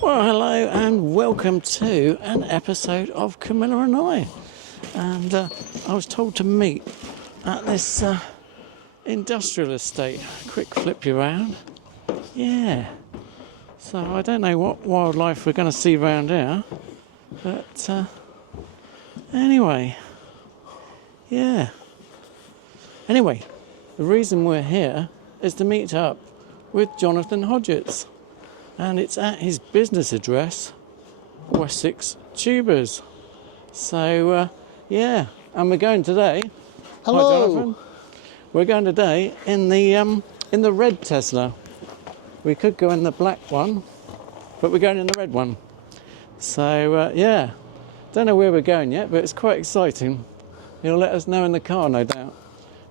Well, hello and welcome to an episode of Camilla and I. And I was told to meet at this industrial estate. Quick flip you around. Yeah. So I don't know what wildlife we're going to see around here. But anyway. Yeah. Anyway, the reason we're here is to meet up with Jonathan Hodgetts. And it's at his business address, Wessex Tubas. So, yeah, and we're going today. Hello. Hi, Jonathan. We're going today in the red Tesla. We could go in the black one, but we're going in the red one. So, yeah, don't know where we're going yet, but it's quite exciting. He'll let us know in the car, no doubt.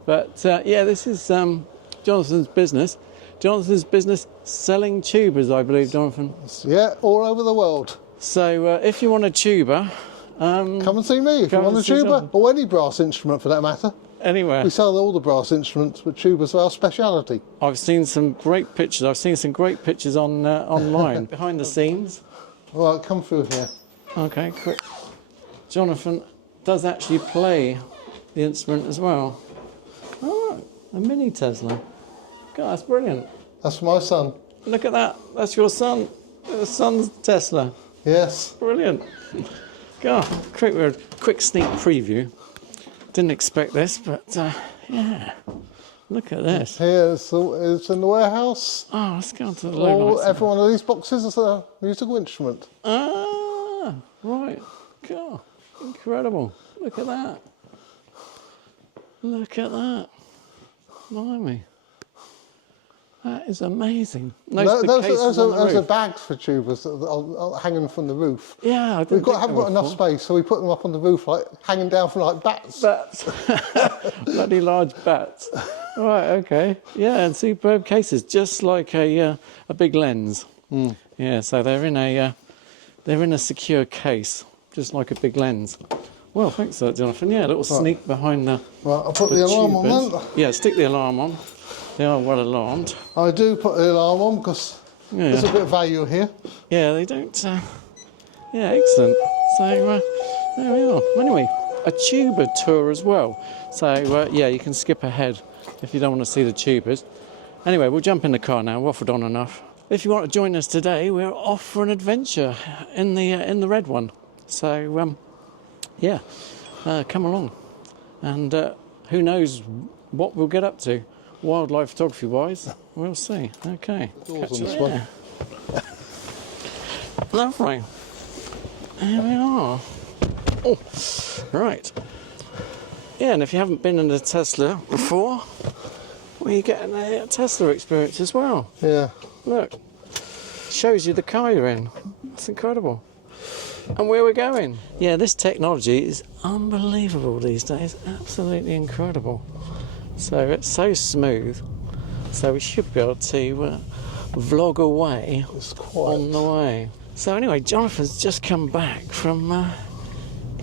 But, yeah, this is Jonathan's business. Jonathan's business selling tubas, I believe, Jonathan. Yeah, all over the world. So if you want a tuba... come and see me if you want a tuba, or any brass instrument for that matter. Anywhere. We sell all the brass instruments, but tubas are our speciality. I've seen some great pictures. I've seen some great pictures on online, behind the scenes. All right, come through here. Okay, quick. Jonathan does actually play the instrument as well. Oh, a mini Tesla. God, that's brilliant. That's my son. Look at that. That's your son. Your son's Tesla. Yes. Brilliant. God, quick sneak preview. Didn't expect this, but yeah. Look at this. Here it's in the warehouse. Oh, let's go on to the low. Every one of these boxes is a musical instrument. Ah, right. God, incredible. Look at that. Look at that. Blimey. That is amazing. Those are bags for tubas hanging from the roof. Yeah, haven't got enough space, so we put them up on the roof, like hanging down from like bats. Bats, bloody large bats. Right, okay. Yeah, and superb cases, just like a big lens. Mm. Yeah, so they're in a secure case, just like a big lens. Well, thanks for that, Jonathan. Yeah, a little sneak behind the. Right, I'll put the alarm on then. Yeah, stick the alarm on. They are well alarmed. I do put the alarm on because there's a bit of value here. Yeah, they don't... yeah, excellent. So, there we are. Anyway, a tuba tour as well. So, yeah, you can skip ahead if you don't want to see the tubas. Anyway, we'll jump in the car now. Waffled on enough. If you want to join us today, we're off for an adventure in the red one. So, yeah, come along. And who knows what we'll get up to. Wildlife photography wise, we'll see. Okay. Doors on this one. Lovely. Here we are. Oh, right. Yeah, and if you haven't been in a Tesla before, well, you're getting a Tesla experience as well. Yeah. Look, shows you the car you're in. It's incredible. And where we're going. Yeah, this technology is unbelievable these days. Absolutely incredible. So it's so smooth, so we should be able to vlog away on the way. So anyway, Jonathan's just come back from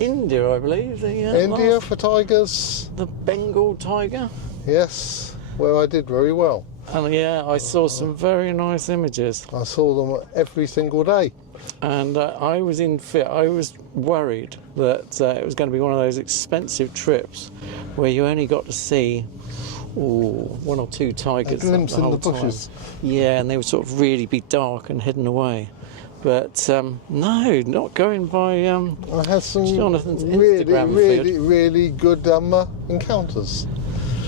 India, I believe. India for tigers. The Bengal tiger. Yes, where I did very well. And yeah, I saw some very nice images. I saw them every single day. And I was worried that it was going to be one of those expensive trips where you only got to see one or two tigers. A glimpse the whole in the bushes. Time. Yeah, and they would sort of really be dark and hidden away. But no, not going by I had some Jonathan's Instagram feed. really good encounters.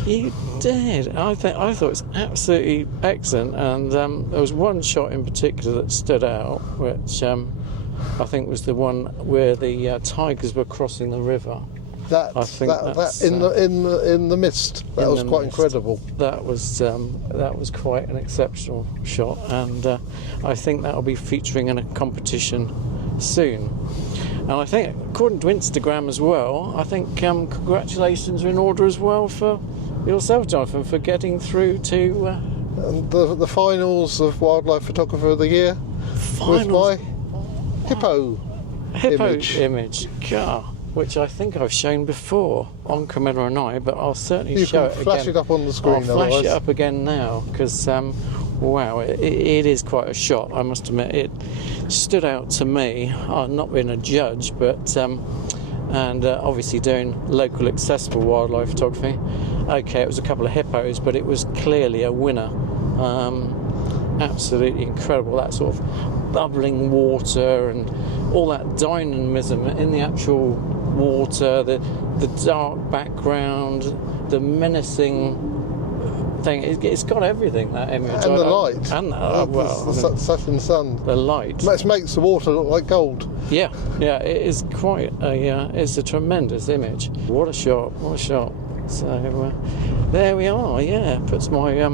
You did. I thought it was absolutely excellent, and there was one shot in particular that stood out, which I think was the one where the tigers were crossing the river. That in the mist. That was quite incredible. That was quite an exceptional shot, and I think that'll be featuring in a competition soon. And I think, according to Instagram as well, I think congratulations are in order as well for yourself, Jonathan, for getting through to the finals of Wildlife Photographer of the Year with my hippo image. God. Which I think I've shown before on Camilla and I, but I'll certainly show it again. You can flash it up on the screen. I'll flash it up again now, because wow, it is quite a shot, I must admit. It stood out to me, not being a judge, but and obviously doing local accessible wildlife photography. Okay, it was a couple of hippos, but it was clearly a winner. Absolutely incredible, that sort of bubbling water and all that dynamism in the actual water, the dark background, the menacing thing. It's got everything, that image. And the light. And the setting sun. The light. It makes the water look like gold. Yeah, it is quite it's a tremendous image. What a shot, what a shot. So there we are, puts my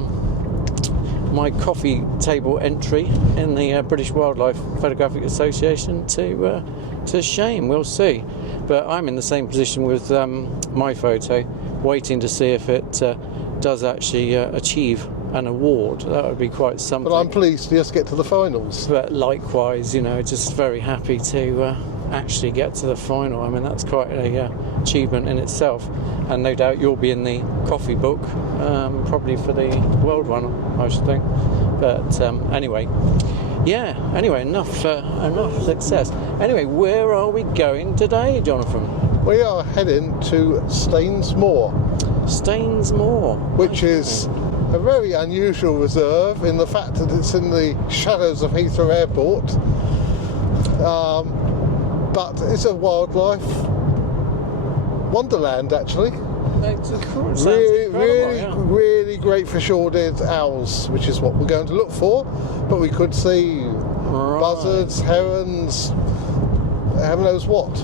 my coffee table entry in the British Wildlife Photographic Association to shame. We'll see. But I'm in the same position with my photo, waiting to see if it does actually achieve an award. That would be quite something. But I'm pleased to just get to the finals. But likewise, just very happy to actually get to the final. I mean, that's quite a achievement in itself, and no doubt you'll be in the coffee book, probably for the world one, I should think. But anyway, enough success. Anyway, where are we going today, Jonathan? We are heading to Staines Moor. Staines Moor, which is a very unusual reserve in the fact that it's in the shadows of Heathrow Airport. But it's a wildlife wonderland, actually. Really great for short-eared owls, which is what we're going to look for. But we could see buzzards, herons, heaven knows what.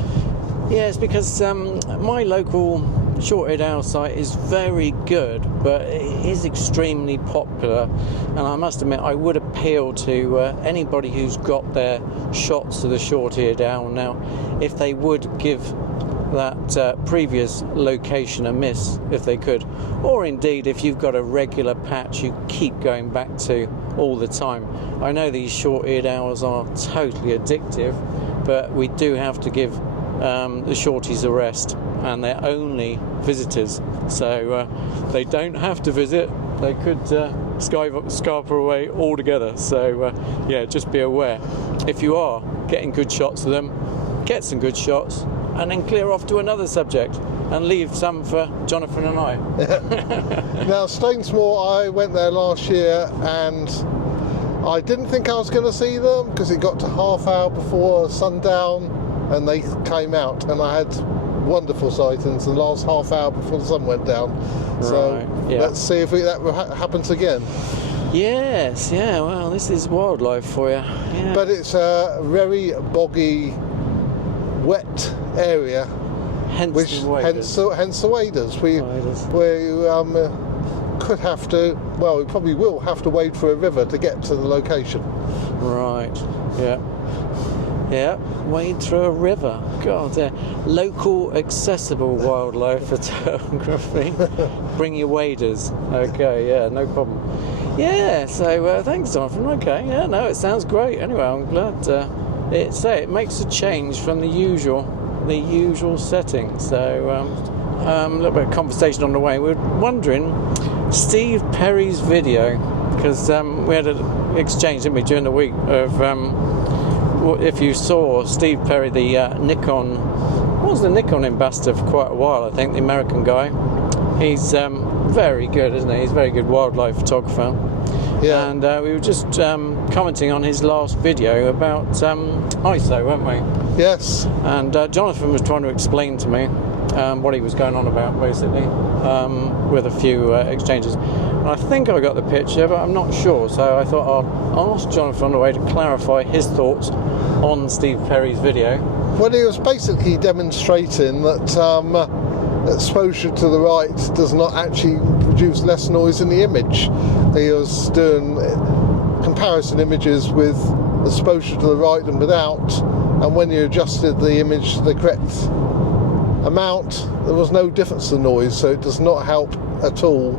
Yes, because my local short-eared owl site is very good, but it is extremely popular, and I must admit I would appeal to anybody who's got their shots of the short-eared owl now, if they would give that previous location a miss, if they could, or indeed if you've got a regular patch you keep going back to all the time. I know these short-eared owls are totally addictive, but we do have to give the shorties a rest, and they're only visitors, so they don't have to visit. They could scarper away altogether. So just be aware. If you are getting good shots of them, get some good shots, and then clear off to another subject and leave some for Jonathan and I. Now, Staines Moor, I went there last year and I didn't think I was going to see them because it got to half hour before sundown and they came out, and I had wonderful sightings the last half hour before the sun went down. So let's see if that happens again. Yes, well, this is wildlife for you. Yeah. But it's a very boggy, wet area. Hence the waders. We could have to, we probably will have to wade through a river to get to the location. Right, yeah, wade through a river. God, local accessible wildlife photography. Bring your waders. Okay, no problem. Yeah, so thanks, Jonathan. Okay, it sounds great. Anyway, I'm glad it makes a change from the usual setting. So a little bit of conversation on the way. We're wondering, Steve Perry's video, because we had an exchange, didn't we, during the week of if you saw Steve Perry, the Nikon ambassador for quite a while, I think, the American guy. He's very good, isn't he? He's a very good wildlife photographer. Yeah. And we were just commenting on his last video about ISO, weren't we? Yes. And Jonathan was trying to explain to me what he was going on about, basically, with a few exchanges. And I think I got the picture, but I'm not sure. So I thought I'll ask Jonathan on the way to clarify his thoughts on Steve Perry's video. Well, he was basically demonstrating that exposure to the right does not actually produce less noise in the image. He was doing comparison images with exposure to the right and without, and when you adjusted the image to the correct amount, there was no difference in noise, so it does not help at all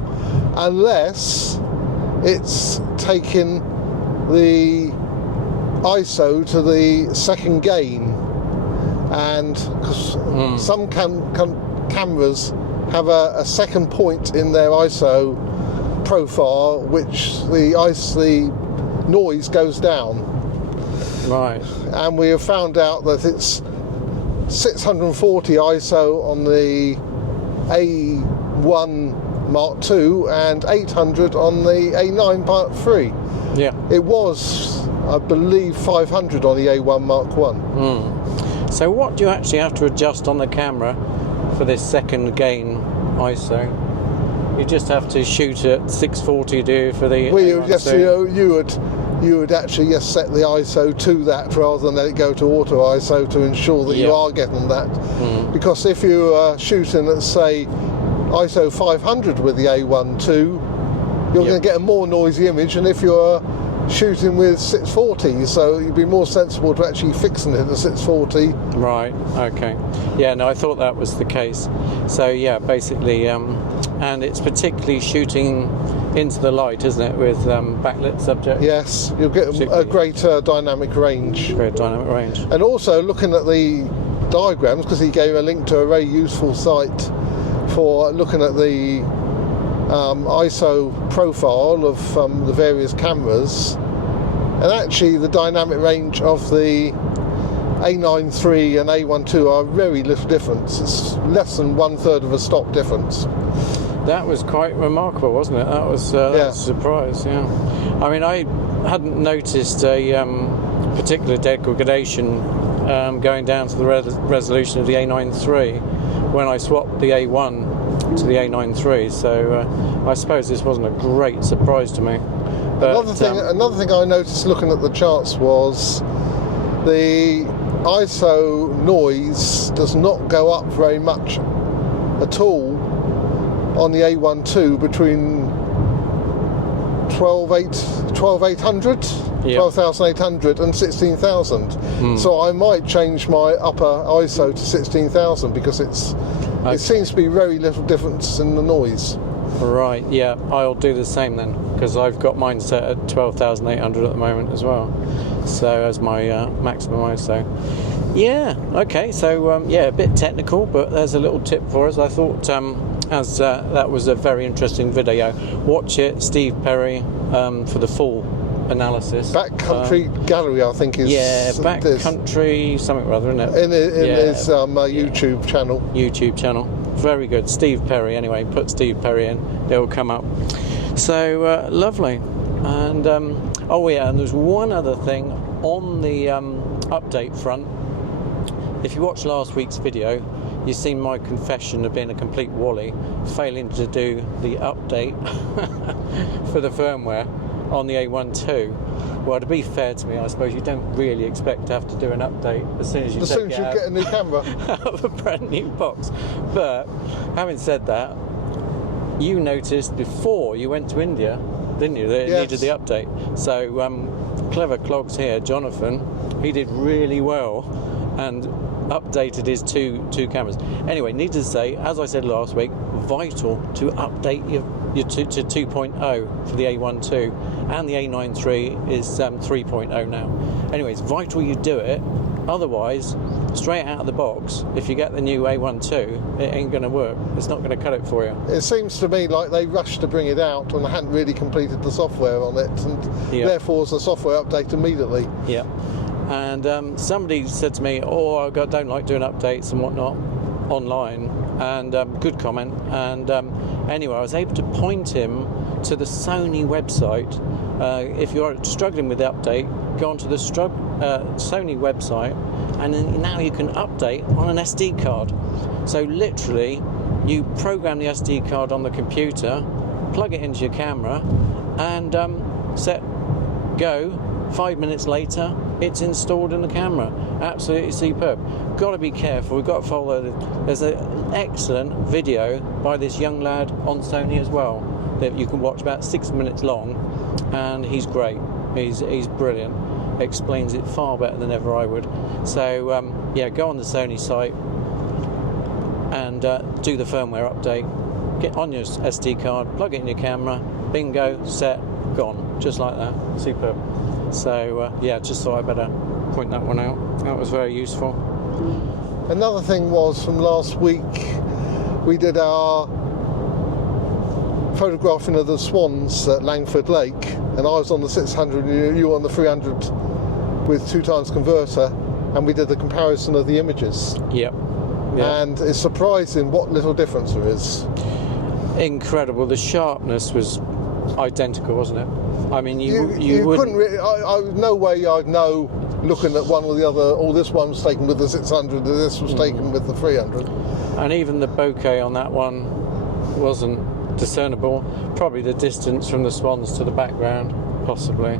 unless it's taking the ISO to the second gain, and because some cameras have a second point in their ISO profile, which the noise goes down. Right. And we have found out that it's 640 ISO on the A1 Mark II and 800 on the A9 Mark III. Yeah. It was, I believe, 500 on the A1 Mark I. So what do you actually have to adjust on the camera for this second gain ISO? You just have to shoot at 640 do for the Well, A1 you would actually just set the ISO to that rather than let it go to auto ISO to ensure that you are getting that. Because if you are shooting at, say, ISO 500 with the A1 II, you're going to get a more noisy image, and if you're shooting with 640, so you'd be more sensible to actually fixing it at 640. Right, okay. Yeah, no, I thought that was the case. So yeah, basically, and it's particularly shooting into the light, isn't it, with backlit subject? Yes, you'll get a greater dynamic range. Great dynamic range. And also looking at the diagrams, because he gave a link to a very useful site for looking at the ISO profile of the various cameras, and actually the dynamic range of the A9 III and A1 II are very little difference. It's less than 1/3 of a stop difference. That was quite remarkable, wasn't it? That was a surprise. Yeah, I mean, I hadn't noticed a particular degradation going down to the resolution of the A9 III when I swapped the A1 to the A9 III. So I suppose this wasn't a great surprise to me. But, another thing I noticed looking at the charts was the ISO noise does not go up very much at all on the A1 II between 12,800 and 16,000. So I might change my upper ISO to 16,000 because it seems to be very little difference in the noise. Right, yeah, I'll do the same then, because I've got mine set at 12,800 at the moment as well, so as my maximum ISO. Yeah, okay, so a bit technical, but there's a little tip for us. I thought as that was a very interesting video. Watch it, Steve Perry, for the full analysis. Backcountry Gallery, I think is. Yeah, Backcountry something or other, isn't it? In his YouTube channel. YouTube channel. Very good. Steve Perry, anyway. Put Steve Perry in, it will come up. So, lovely. And, and there's one other thing on the update front. If you watched last week's video, you've seen my confession of being a complete wally, failing to do the update for the firmware on the A1 II. Well, to be fair to me, I suppose you don't really expect to have to do an update as soon as you get a new camera out of a brand new box. But having said that, you noticed before you went to India, didn't you, that it needed the update. So clever clogs here, Jonathan, he did really well and updated his two cameras. Anyway, needless to say, as I said last week, vital to update your to 2.0 for the A1 II, and the A9 III is 3.0 now. Anyway, it's vital you do it, otherwise straight out of the box, if you get the new A1 II, it ain't going to work. It's not going to cut it for you. It seems to me like they rushed to bring it out and hadn't really completed the software on it, and therefore it's a software update immediately. Yeah. And somebody said to me, I don't like doing updates and whatnot online, and good comment. And anyway, I was able to point him to the Sony website. If you're struggling with the update, go onto the Sony website, and then now you can update on an SD card. So literally, you program the SD card on the computer, plug it into your camera, and set go. 5 minutes later, it's installed in the camera. Absolutely superb. Got to be careful. We've got to follow. There's an excellent video by this young lad on Sony as well that you can watch, about 6 minutes long, and he's great. He's brilliant. Explains it far better than ever I would. So go on the Sony site and do the firmware update. Get on your SD card, plug it in your camera, bingo, set, gone, just like that. Superb. So just thought I better point that one out. That was very useful. Another thing was from last week, we did our photographing of the swans at Langford Lake, and I was on the 600 and you were on the 300 with 2x converter, and we did the comparison of the images. Yep. And it's surprising what little difference there is. Incredible. The sharpness was identical, wasn't it? I mean, you couldn't really, no way I'd know looking at one or the other, this one was taken with the 600 and this was taken with the 300. And even the bokeh on that one wasn't discernible. Probably the distance from the swans to the background, possibly,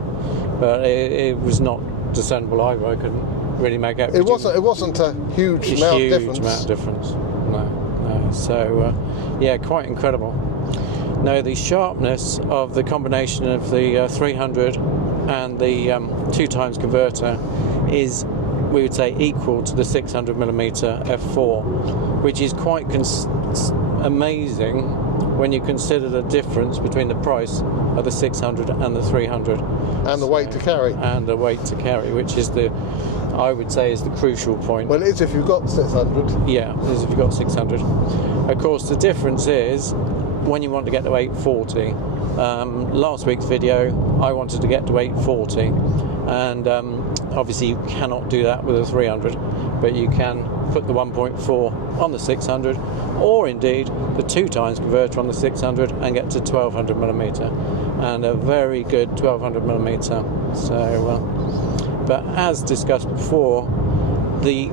but it was not discernible either. I couldn't really make out. It wasn't a huge amount of difference. No. So yeah, quite incredible. No, the sharpness of the combination of the 300 and the 2x converter is, we would say, equal to the 600mm f4, which is quite amazing when you consider the difference between the price of the 600 and the 300. And the weight to carry. And the weight to carry, which is I would say is the crucial point. Well, it is if you've got 600. Yeah, it is if you've got 600. Of course, the difference is when you want to get to 840. Last week's video, I wanted to get to 840, and obviously you cannot do that with a 300, but you can put the 1.4 on the 600, or indeed the 2x converter on the 600 and get to 1200mm, and a very good 1200mm. So, but as discussed before, the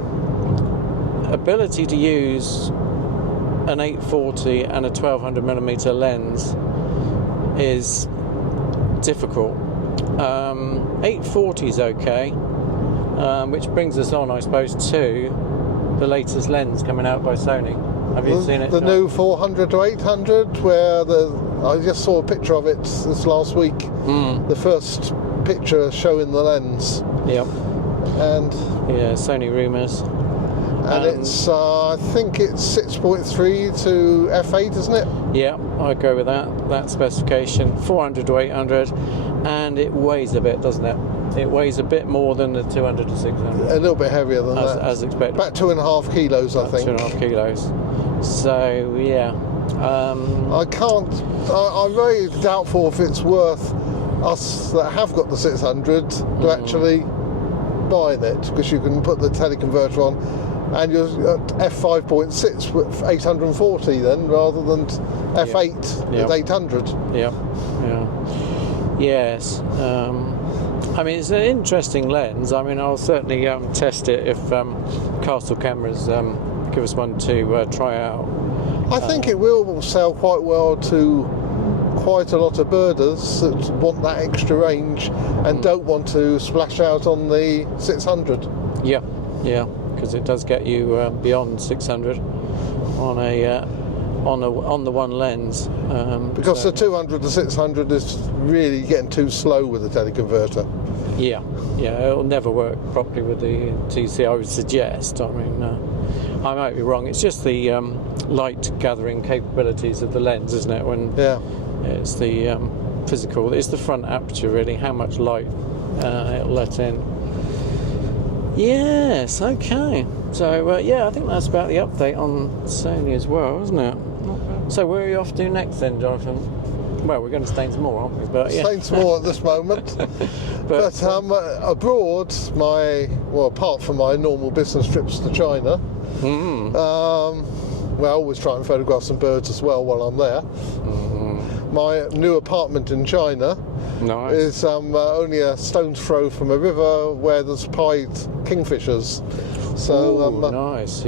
ability to use an 840 and a 1200mm lens is difficult. 840 is okay, which brings us on, I suppose, to the latest lens coming out by Sony. Have you seen it? The new 400 to 800, where I just saw a picture of it this last week. The first picture showing the lens. Yep. And yeah, Sony rumours. And it's, I think it's 6.3 to f8, isn't it? Yeah, I'd go with that specification. 400 to 800, and it weighs a bit, doesn't it? It weighs a bit more than the 200 to 600. A little bit heavier than that. As expected. About 2.5 kilos, I think. 2.5 kilos. So, yeah. I'm very doubtful if it's worth us that have got the 600 to actually buying it, because you can put the teleconverter on and you're at f5.6 with 840 then, rather than f8 with 800. Yeah. Yes. I mean, it's an interesting lens. I mean, I'll certainly test it if Castle Cameras give us one to try out. I think it will sell quite well to quite a lot of birders that want that extra range and don't want to splash out on the 600. Yeah, because it does get you beyond 600 on the one lens. Because the 200 to 600 is really getting too slow with the teleconverter. Yeah, it'll never work properly with the TC, I would suggest. I mean, I might be wrong. It's just the light gathering capabilities of the lens, isn't it? It's the physical, it's the front aperture really, how much light it'll let in. Yes, okay. So I think that's about the update on Sony as well, isn't it? So where are you off to next then, Jonathan? Well, we're going to Staines Moor, aren't we? But, yeah. Staines Moor at this moment. but abroad, apart from my normal business trips to China, I always try and photograph some birds as well while I'm there. My new apartment in China is only a stone's throw from a river where there's pied kingfishers. So nice,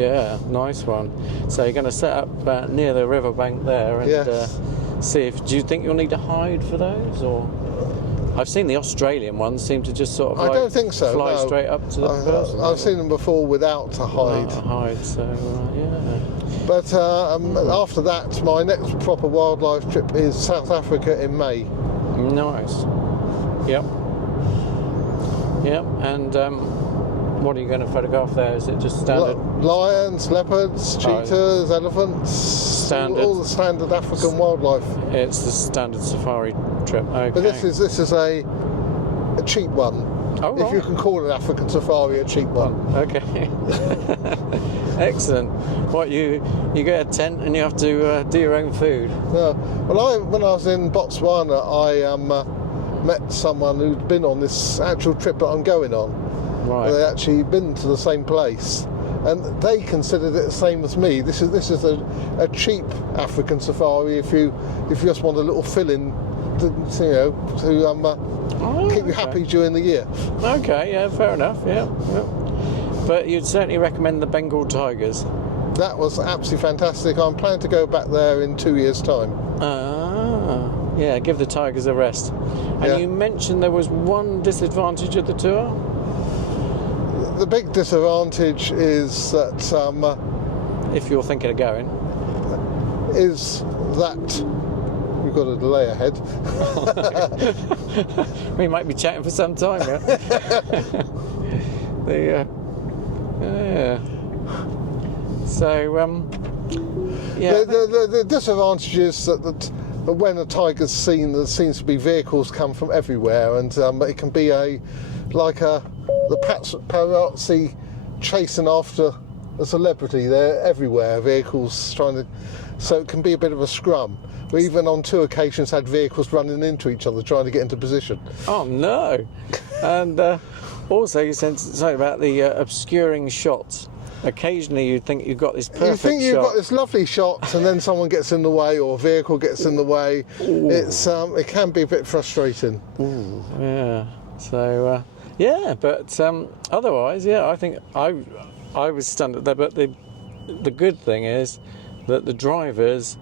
nice one. So you're going to set up near the riverbank there and see if. Do you think you'll need to hide for those, or? I've seen the Australian ones seem to just sort of I don't think so, fly straight up to the person. I've seen them before without a hide. But after that, my next proper wildlife trip is South Africa in May. Nice. Yep. And what are you going to photograph there? Is it just standard? Lions, leopards, cheetahs, elephants, all the standard African wildlife. It's the standard safari trip. Okay. But this is a cheap one. Oh, if you right. can call an African safari a cheap one. Okay. Excellent. What, you get a tent and you have to do your own food? No. Well, when I was in Botswana, I met someone who'd been on this actual trip that I'm going on. Right. They actually been to the same place, and they considered it the same as me. This is a cheap African safari if you just want a little fill-in, to keep you happy during the year. Okay, yeah, fair enough, yeah. But you'd certainly recommend the Bengal tigers? That was absolutely fantastic. I'm planning to go back there in 2 years' time. Ah, yeah, give the tigers a rest. And Yeah. you mentioned there was one disadvantage of the tour? The big disadvantage is that If you're thinking of going. we've got a delay ahead. We might be chatting for some time yet. Yeah. So, yeah. The disadvantage is that when a tiger's seen, there seems to be vehicles come from everywhere, and it can be the paparazzi chasing after a celebrity. They're everywhere, vehicles trying to, so it can be a bit of a scrum. We even on 2 occasions had vehicles running into each other trying to get into position. Oh no! And also you said something about the obscuring shots. Occasionally you'd think you've got this perfect shot. You think you've got this lovely shot, and then someone gets in the way, or a vehicle gets in the way. Ooh. It can be a bit frustrating. Ooh, yeah. So yeah, but otherwise, yeah, I think I was stunned at that. But the good thing is that the drivers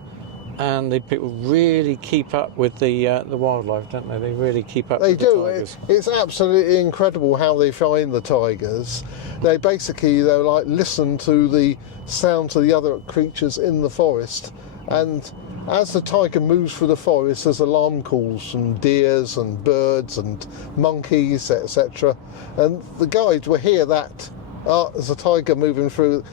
and the people really keep up with the wildlife, don't they? They really keep up with the tigers. It's absolutely incredible how they find the tigers. They listen to the sounds of the other creatures in the forest, and as the tiger moves through the forest, there's alarm calls from deers and birds and monkeys, etc. And the guides will hear that as a tiger moving through.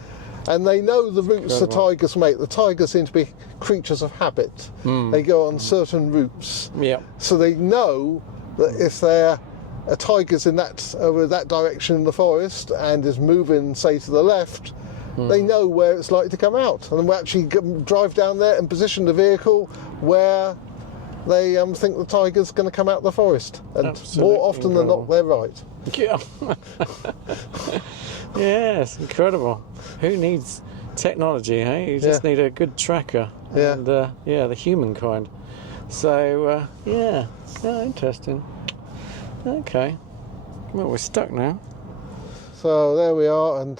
And they know the routes the tigers make. The tigers seem to be creatures of habit. They go on certain routes. Yeah. So they know that if a tiger's in over that direction in the forest and is moving, say, to the left, they know where it's likely to come out. And we'll actually drive down there and position the vehicle where they think the tiger's going to come out of the forest. And Absolutely more often incredible. than not, they're right. Yeah. Yes, incredible. Who needs technology, hey? You just need a good tracker. Yeah. And, the humankind. So, yeah, interesting. Okay. Well, we're stuck now. So there we are, and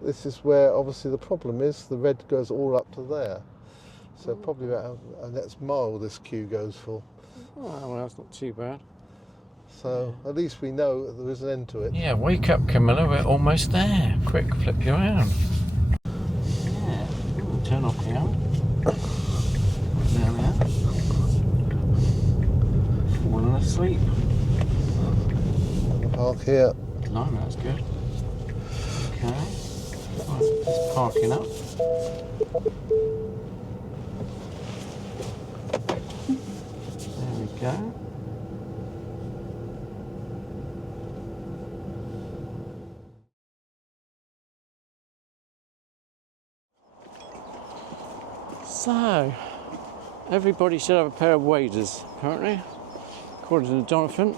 this is where obviously the problem is. The red goes all up to there. So probably about a next mile this queue goes for. Oh, well, that's not too bad. So at least we know that there is an end to it. Yeah, wake up, Camilla. We're almost there. Quick, flip you around. Yeah, turn off the amp. There we are. Falling asleep. Park here. Blimey, that's good. Okay. Right, just parking up. There we go. So, everybody should have a pair of waders, apparently, according to Jonathan.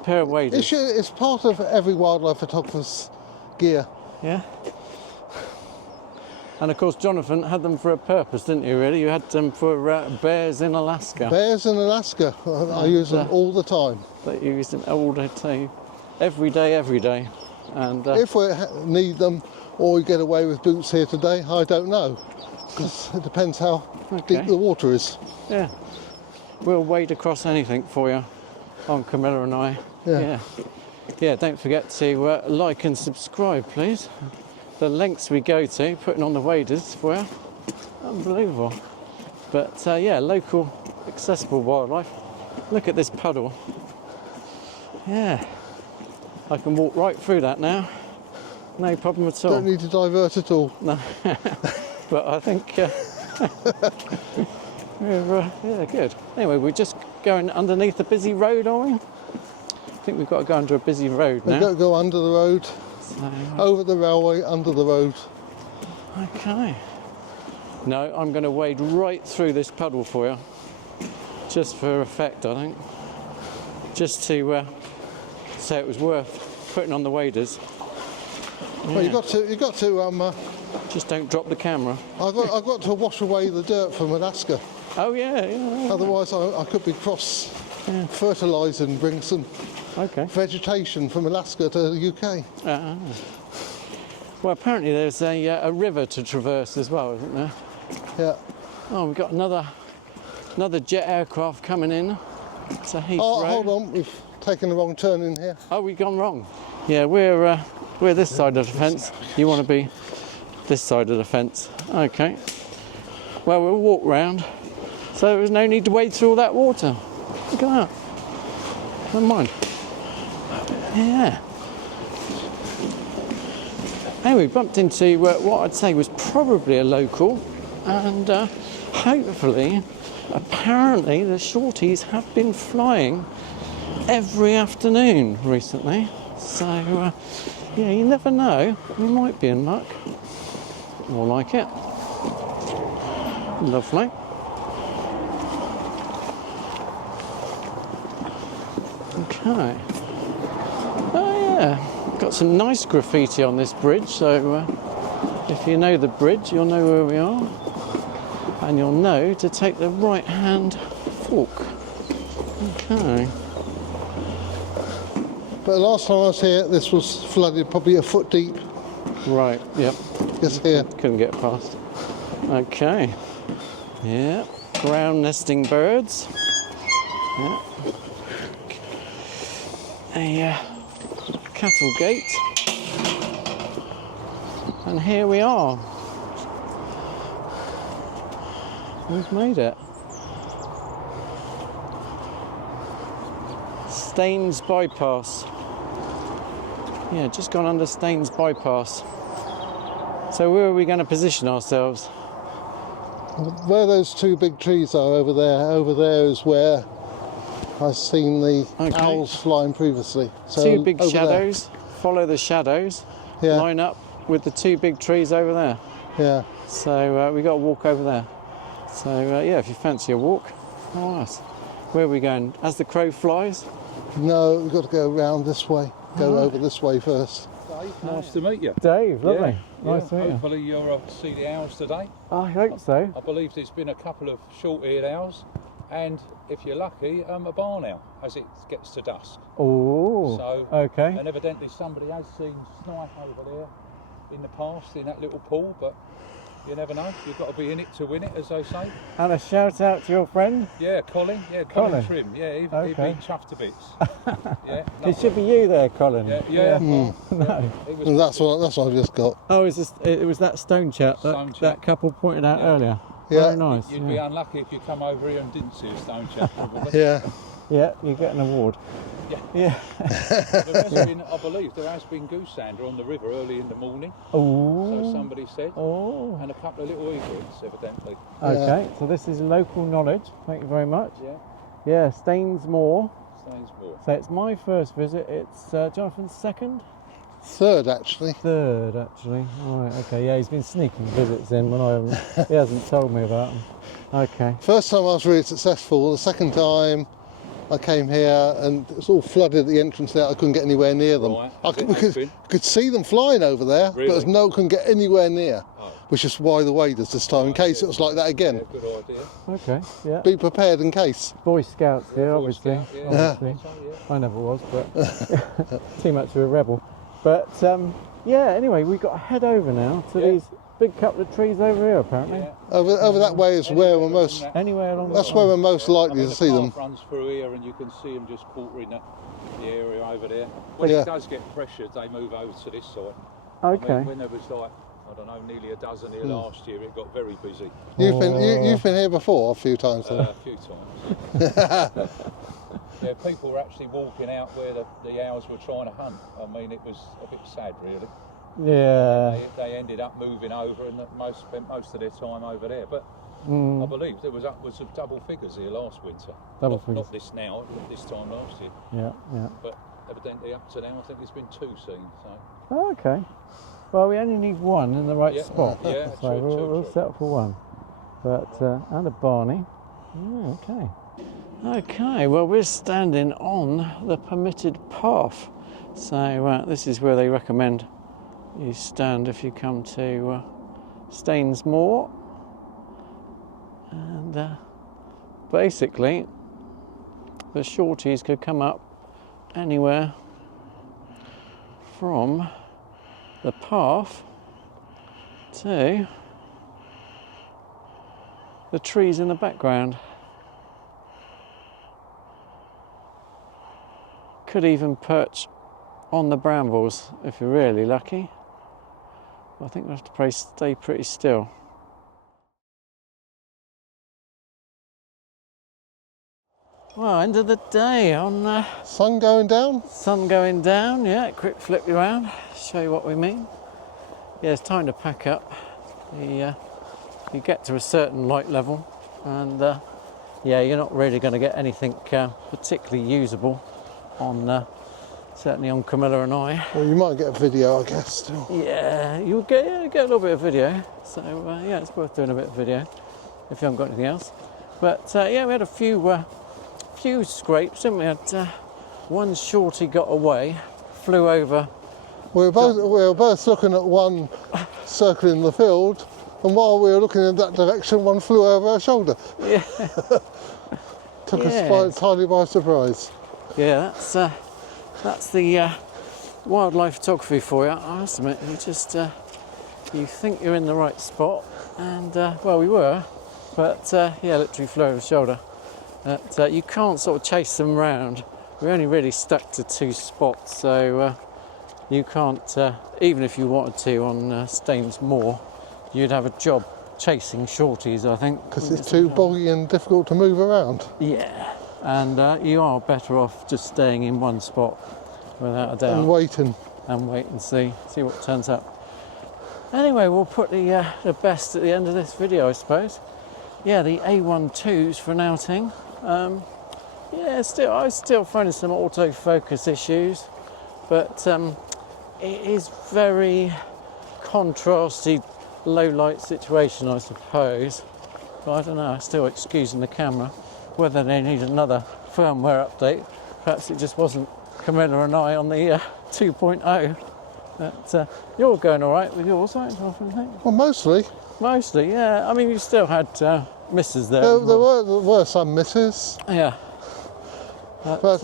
A pair of waders. It's part of every wildlife photographer's gear. Yeah. And of course, Jonathan had them for a purpose, didn't you? Really, you had them for bears in Alaska. Bears in Alaska. I use them all the time. That you used them all day too, every day. And if we need them, or we get away with boots here today, I don't know. Because it depends how deep the water is. Yeah, we'll wade across anything for you on Camilla and I. Yeah, don't forget to like and subscribe, please. The lengths we go to putting on the waders for you, unbelievable. But yeah, local accessible wildlife. Look at this puddle. Yeah, I can walk right through that now, no problem at all. Don't need to divert at all. No. But I think we're good. Anyway, we're just going underneath the busy road, are we? think we've got to go under a busy road We've got now. to go under the road, So, over the railway, under the road. okay. No, I'm going to wade right through this puddle for you. Just for effect, I think. Just to say it was worth putting on the waders. Well, you got to. Just don't drop the camera. I've got to wash away the dirt from Alaska. Oh yeah. Otherwise, I could be cross-fertilising and bring some vegetation from Alaska to the UK. Well, apparently there's a river to traverse as well, isn't there? Yeah. Oh, we've got another jet aircraft coming in. It's a Heathrow. Oh, hold on, we've taken the wrong turn in here. Oh, we've gone wrong. Yeah, we're this side of the fence. You want to be this side of the fence. Okay. Well, we'll walk round. So there was no need to wade through all that water. Look at that. Never mind. Yeah. Anyway, we bumped into what I'd say was probably a local, and hopefully, apparently the shorties have been flying every afternoon recently. So, yeah, you never know. We might be in luck. More like it. Lovely. Okay. Oh yeah, got some nice graffiti on this bridge, so if you know the bridge, you'll know where we are, and you'll know to take the right-hand fork. Okay. But the last time I was here, this was flooded probably a foot deep. Right, yep. Just here. Couldn't get past. Okay. Yeah, ground nesting birds. Yeah. A cattle gate, and here we are. We've made it. Staines bypass. Yeah, just gone under Staines bypass. So where are we going to position ourselves? Where those two big trees are over there is where I've seen the owls flying previously. So two big over shadows, follow the shadows, line up with the two big trees over there. Yeah. So we got to walk over there. So yeah, if you fancy a walk, oh nice. Where are we going? As the crow flies? No, we've got to go around this way. Go over this way first. Dave, nice to meet you. Dave, lovely. Yeah, Nice to meet you. hopefully you're off to see the owls today. I hope so. I believe there's been a couple of short-eared owls, and if you're lucky, a barn owl as it gets to dusk. Oh, So, okay. and evidently somebody has seen snipe over there in the past in that little pool, but you never know. You've got to be in it to win it, as they say. And a shout out to your friend. Yeah, Colin. Yeah, Colin. Colin Trim. Yeah, he'd Okay. be chuffed to bits. Yeah. It should be you there, Colin. Yeah. No. It was And that's what I've just got. Oh, it was that stone chap that couple pointed out earlier. Yeah. Very nice. You'd be unlucky if you come over here and didn't see a stone chap, probably. Yeah. Yeah, you get an award. Yeah. There has been, I believe, goose sander on the river early in the morning. Oh. So somebody said. Oh. And a couple of little egrets, evidently. Okay, so this is local knowledge. Thank you very much. Yeah. Yeah, Staines Moor. Staines Moor. So it's my first visit. It's Jonathan's second? Third, actually. Third, actually. All right, okay. Yeah, he's been sneaking visits in when I haven't. He hasn't told me about them. Okay. First time I was really successful. The second time I came here and it was all flooded at the entrance there. I couldn't get anywhere near them. Right. We could see them flying over there, Really? but couldn't get anywhere near. Oh. Which is why the waders this time, in case it was like that again. Yeah, good idea. Okay, yeah. Be prepared in case. Boy Scouts here, Boy obviously. Scout, yeah. Obviously. So, yeah. I never was, but too much of a rebel. But yeah, anyway, we've got to head over now to these big couple of trees over here, apparently. Yeah. Over that way is where we're most. Anywhere along That's the where we're most likely to the see them. path runs through here and you can see them just quartering the area over there. When Yeah. it does get pressured, they move over to this side. Okay. I mean, when there was like, I don't know, nearly a dozen here last year, it got very busy. You've been here before a few times. Then. A few times. Yeah, people were actually walking out where the owls were trying to hunt. I mean, it was a bit sad, really. Yeah. They ended up moving over and spent most of their time over there. But Mm. I believe there was upwards of double figures here last winter. Double figures. Not this now, but this time last year. Yeah, yeah. But evidently up to now I think there's been 2 seen. So. Oh, okay. Well, we only need one in the right Yeah. spot. Yeah, So we'll settle for one. But and a Barney. Yeah, okay. Okay. Well, we're standing on the permitted path. So this is where they recommend you stand if you come to Staines Moor. And basically, the shorties could come up anywhere from the path to the trees in the background. Could even perch on the brambles if you're really lucky. I think we'll have to stay pretty still. Well, end of the day on Sun going down? sun going down. Yeah, quick flip you around, show you what we mean. Yeah, it's time to pack up. You get to a certain light level and yeah, you're not really going to get anything particularly usable on certainly on Camilla and I. Well, you might get a video, I guess. Still. Yeah, you'll get a little bit of video. So yeah, it's worth doing a bit of video if you haven't got anything else. But yeah, we had a few scrapes, didn't we? Had one shorty got away, flew over. We were both looking at one circling the field, and while we were looking in that direction, one flew over our shoulder. Yeah. Took us entirely by surprise. Yeah, that's the wildlife photography for you. I must admit, you think you're in the right spot, and well, we were, but yeah, literally flew over the shoulder. You can't sort of chase them round. We're only really stuck to 2 spots, so you can't, even if you wanted to on Staines Moor, you'd have a job chasing shorties, I think. Because it's too boggy and difficult to move around. Yeah, and you are better off just staying in one spot, without a doubt. And waiting. And wait and see what turns up. Anyway, we'll put the best at the end of this video, I suppose. Yeah, the A12s for an outing. Yeah, I still finding some autofocus issues, but it is very contrasty, low light situation, I suppose. But I don't know, I'm still excusing the camera. Whether they need another firmware update, perhaps it just wasn't Camilla and I on the 2.0. But you're going all right with yours, aren't you, I think? Well, mostly. Mostly, yeah. I mean, you still had misses there. There were some misses. Yeah. But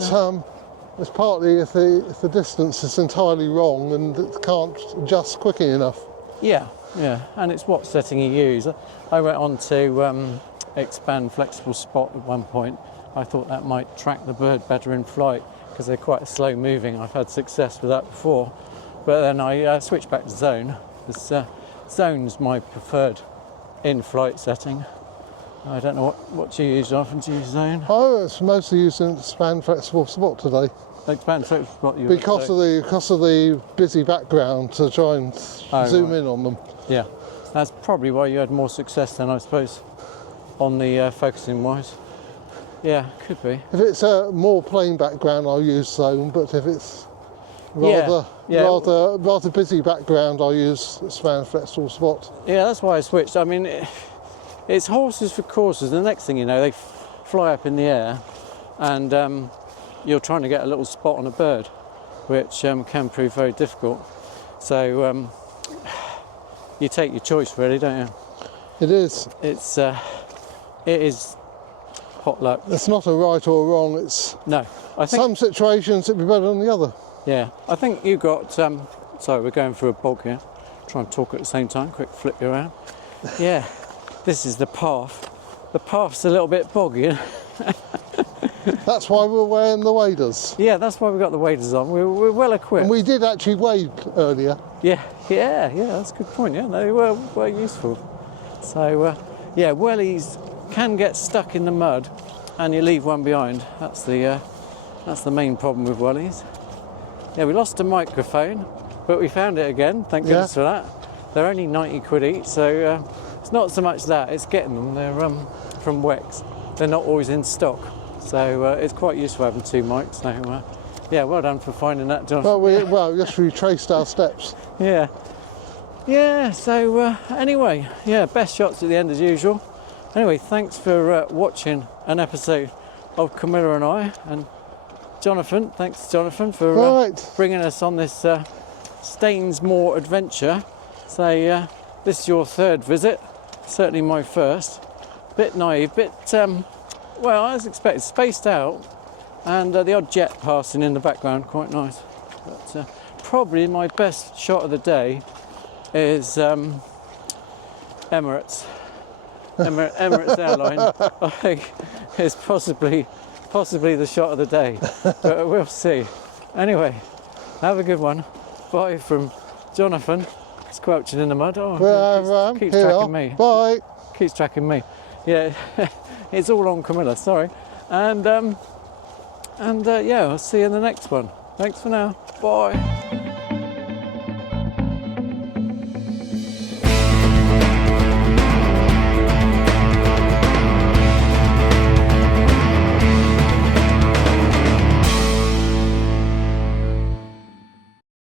it's partly if the distance is entirely wrong and it can't adjust quickly enough. Yeah, and it's what setting you use. I went on to expand flexible spot at one point. I thought that might track the bird better in flight because they're quite slow moving. I've had success with that before. But then I switched back to zone. Because zone's my preferred in-flight setting. I don't know what you use often. Do you use zone? I was mostly using expand flexible spot today. Expand flexible spot. Because of the busy background to try and zoom in on them. Yeah, that's probably why you had more success than I suppose on the focusing wise. Yeah, could be. If it's a more plain background, I'll use zone. But if it's rather busy background, I'll use expand flexible spot. Yeah, that's why I switched. I mean, it's horses for courses. The next thing you know, they fly up in the air, and you're trying to get a little spot on a bird, which can prove very difficult. So you take your choice, really, don't you? It is. It is pot luck. It's not a right or wrong. It's no. I think some situations it'd be better than the other. Yeah, I think you got. Sorry, we're going through a bog here. Try and talk at the same time. Quick flip you around. Yeah, this is the path. The path's a little bit boggy. That's why we're wearing the waders. Yeah, that's why we got the waders on. We're well equipped. And we did actually wade earlier. Yeah, that's a good point. Yeah, they were useful. So yeah, wellies can get stuck in the mud, and you leave one behind. That's the main problem with wellies. Yeah, we lost a microphone, but we found it again. Thank goodness for that. They're only 90 quid each, so it's not so much that, it's getting them. They're from Wex. They're not always in stock, so it's quite useful having 2 mics. So Yeah, well done for finding that, Jonathan. Well, just retraced our steps. Yeah. Yeah, so anyway, yeah, best shots at the end as usual. Anyway, thanks for watching an episode of Camilla and I. And Jonathan, thanks Jonathan for bringing us on this Staines Moor adventure. So this is your third visit, certainly my first. Bit naive, well, as expected, spaced out, and the odd jet passing in the background, quite nice. But probably my best shot of the day is Emirates Airline. I think is possibly the shot of the day, but we'll see. Anyway, have a good one. Bye from Jonathan. Squelching in the mud. Oh, keeps tracking me. Bye. Keeps tracking me. Yeah, it's all on Camilla. Sorry, and yeah, I'll see you in the next one. Thanks for now. Bye.